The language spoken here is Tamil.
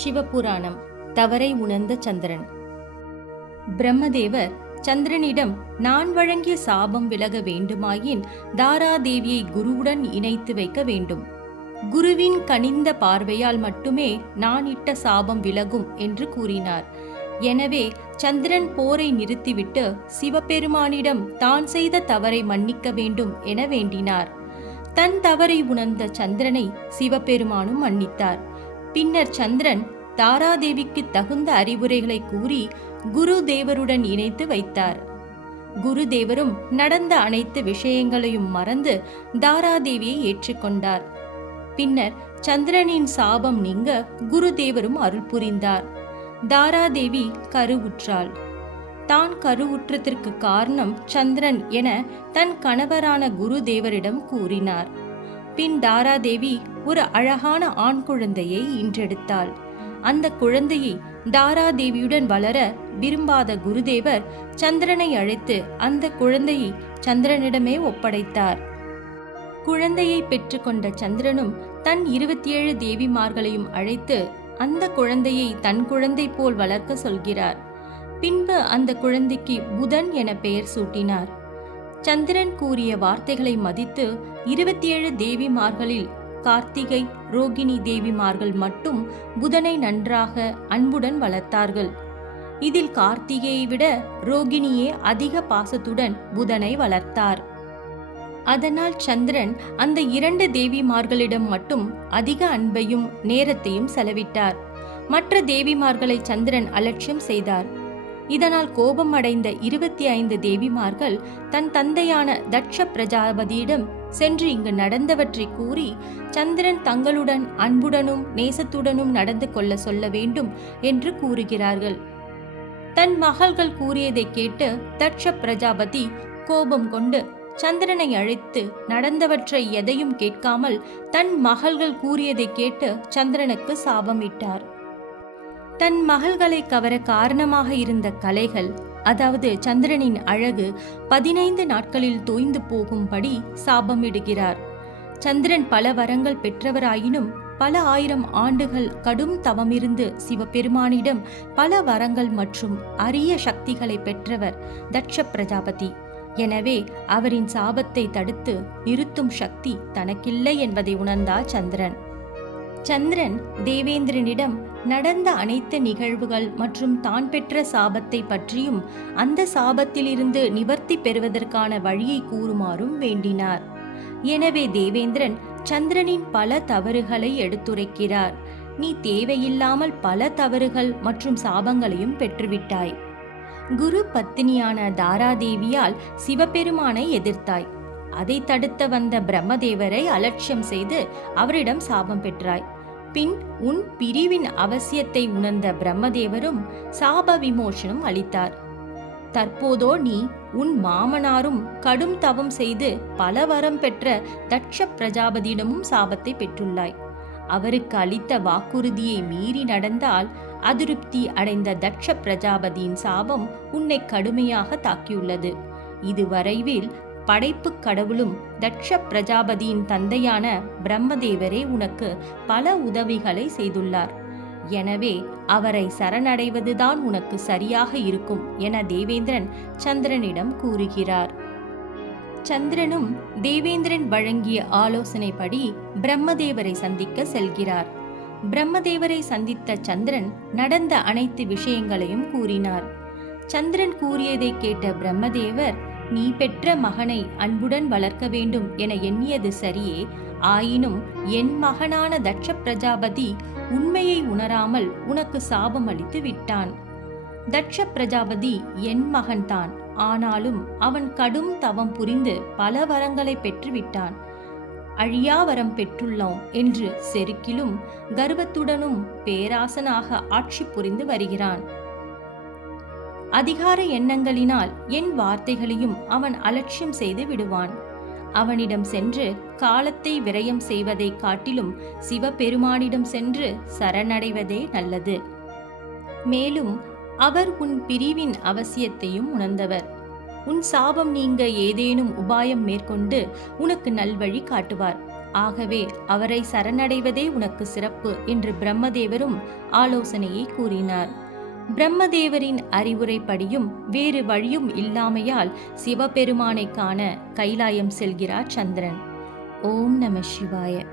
சிவபுராணம். தவறை உணர்ந்த சந்திரன். பிரம்மதேவர் சந்திரனிடம், நான் வழங்கிய சாபம் விலக வேண்டுமாயின் தாராதேவியை குருவுடன் இணைத்து வைக்க வேண்டும். குருவின் கனிந்த பார்வையால் மட்டுமே நான் இட்ட சாபம் விலகும் என்று கூறினார். எனவே சந்திரன் போரை நிறுத்திவிட்டு சிவபெருமானிடம் தான் செய்த தவறை மன்னிக்க வேண்டும் என வேண்டினார். தன் தவறை உணர்ந்த சந்திரனை சிவபெருமானும் மன்னித்தார். பின்னர் சந்திரன் தாராதேவிக்கு தகுந்த அறிவுரைகளை கூறி குருதேவருடன் இணைத்து வைத்தார். குருதேவரும் நடந்த அனைத்து விஷயங்களையும் மறந்து தாராதேவியை ஏற்றுக்கொண்டார். பின்னர் சந்திரனின் சாபம் நீங்க குருதேவரும் அருள் புரிந்தார். தாராதேவி கருவுற்றாள். தான் கருவுற்றத்திற்கு காரணம் சந்திரன் என தன் கணவரான குருதேவரிடம் கூறினார். பின் தாராதேவி ஒரு அழகான ஆண் குழந்தையை ஈன்றெடுத்தாள். அந்த குழந்தையை தாராதேவியுடன் வளர விரும்பாத குருதேவர் சந்திரனை அழைத்து அந்த குழந்தையை சந்திரனிடமே ஒப்படைத்தார். குழந்தையை பெற்றுக்கொண்ட சந்திரனும் தன் 27 தேவிமார்களையும் அழைத்து அந்த குழந்தையை தன் குழந்தை போல் வளர்க்க சொல்கிறார். பின்பு அந்த குழந்தைக்கு புதன் என பெயர் சூட்டினார். சந்திரன் கூறிய வார்த்தைகளை மதித்து 27 தேவிமார்களில் கார்த்திகை, ரோகிணி தேவிமார்கள் மட்டும் புதனை நன்றாக அன்புடன் வளர்த்தார்கள். இதில் கார்த்திகையை விட ரோகிணியே அதிக பாசத்துடன் புதனை வளர்த்தார். அதனால் சந்திரன் அந்த 2 தேவிமார்களிடம் மட்டும் அதிக அன்பையும் நேரத்தையும் செலவிட்டார். மற்ற தேவிமார்களை சந்திரன் அலட்சியம் செய்தார். இதனால் கோபம் அடைந்த 25 தேவிமார்கள் தன் தந்தையான தட்ச பிரஜாபதியிடம் சென்று இங்கு நடந்தவற்றை கூறி சந்திரன் தங்களுடன் அன்புடனும் நேசத்துடனும் நடந்து கொள்ள சொல்ல வேண்டும் என்று கூறுகிறார்கள். தன் மகள்கள் கூறியதை கேட்டு தட்ச பிரஜாபதி கோபம் கொண்டு சந்திரனை அழைத்து நடந்தவற்றை எதையும் கேட்காமல் தன் மகள்கள் கூறியதை கேட்டு சந்திரனுக்கு சாபமிட்டார். தன் மகள்களை கவர காரணமாக இருந்த கலைகள், அதாவது சந்திரனின் அழகு 15 நாட்களில் தோய்ந்து போகும்படி சாபமிடுகிறார். சந்திரன் பல வரங்கள் பெற்றவராயினும் பல ஆயிரம் ஆண்டுகள் கடும் தவமிருந்து சிவபெருமானிடம் பல வரங்கள் மற்றும் அரிய சக்திகளை பெற்றவர் தட்ச பிரஜாபதி. எனவே அவரின் சாபத்தை தடுத்து நிறுத்தும் சக்தி தனக்கில்லை என்பதை உணர்ந்தார் சந்திரன். சந்திரன் தேவேந்திரனிடம் நடந்த அனைத்து நிகழ்வுகள் மற்றும் தான் பெற்ற சாபத்தை பற்றியும் அந்த சாபத்திலிருந்து நிவர்த்தி பெறுவதற்கான வழியை கூறுமாறும் வேண்டினார். எனவே தேவேந்திரன் சந்திரனின் பல தவறுகளை எடுத்துரைக்கிறார். நீ தேவையில்லாமல் பல தவறுகள் மற்றும் சாபங்களையும் பெற்றுவிட்டாய். குரு பத்தினியான தாராதேவியால் சிவபெருமானை எதிர்த்தாய். அதை தடுத்த வந்த பிரம்மதேவரை அலட்சியம் செய்து அவரிடம் சாபம் பெற்றாய். பின் உன் பிரிவின் அவசியத்தை உணர்ந்த பிரம்மதேவரும் சாப விமோசனம் அளித்தார். தற்போதோ நீ உன் மாமனாரும் கடும் தவம் செய்து பல வரம் பெற்ற தட்ச பிரஜாபதியிடமும் சாபத்தை பெற்றுள்ளாய். அவருக்கு அளித்த வாக்குறுதியை மீறி நடந்தால் அதிருப்தி அடைந்த தட்ச பிரஜாபதியின் சாபம் உன்னை கடுமையாக தாக்கியுள்ளது. இதுவரைவில் படைப்பு கடவுளும் தட்ச பிரஜாபதியின் தந்தையான பிரம்மதேவரே உனக்கு பல உதவிகளை செய்துள்ளார். எனவே அவரை சரணடைவதுதான் உனக்கு சரியாக இருக்கும் என தேவேந்திரன் சந்திரனிடம் கூறுகிறார். சந்திரனும் தேவேந்திரன் வழங்கிய ஆலோசனைப்படி பிரம்மதேவரை சந்திக்க செல்கிறார். பிரம்மதேவரை சந்தித்த சந்திரன் நடந்த அனைத்து விஷயங்களையும் கூறினார். சந்திரன் கூறியதை கேட்ட பிரம்மதேவர், நீ பெற்ற மகனை அன்புடன் வளர்க்க வேண்டும் என எண்ணியது சரியே, ஆயினும் என் மகனான தட்ச பிரஜாபதி உண்மையை உணராமல் உனக்கு சாபம் அளித்து விட்டான். தட்ச பிரஜாபதி என் மகன்தான், ஆனாலும் அவன் கடும் தவம் புரிந்து பல வரங்களை பெற்றுவிட்டான். அழியா வரம் பெற்றுள்ளோம் என்று செருக்கிலும் கர்வத்துடனும் பேராசனாக ஆட்சி புரிந்து வருகிறான். அதிகார எண்ணங்களினால் என் வார்த்தைகளையும் அவன் அலட்சியம் செய்து விடுவான். அவனிடம் சென்று காலத்தை விரயம் செய்வதை காட்டிலும் சிவபெருமானிடம் சென்று சரணடைவதே நல்லது. மேலும் அவர் உன் பிரிவின் அவசியத்தையும் உணர்ந்தவர். உன் சாபம் நீங்க ஏதேனும் உபாயம் மேற்கொண்டு உனக்கு நல்வழி காட்டுவார். ஆகவே அவரை சரணடைவதே உனக்கு சிறப்பு என்று பிரம்மதேவரும் ஆலோசனையை கூறினார். பிரம்மதேவரின் அறிவுரைப்படியும் வேறு வழியும் இல்லாமையால் சிவபெருமானை காண கைலாயம் செல்கிறார் சந்திரன். ஓம் நம சிவாய.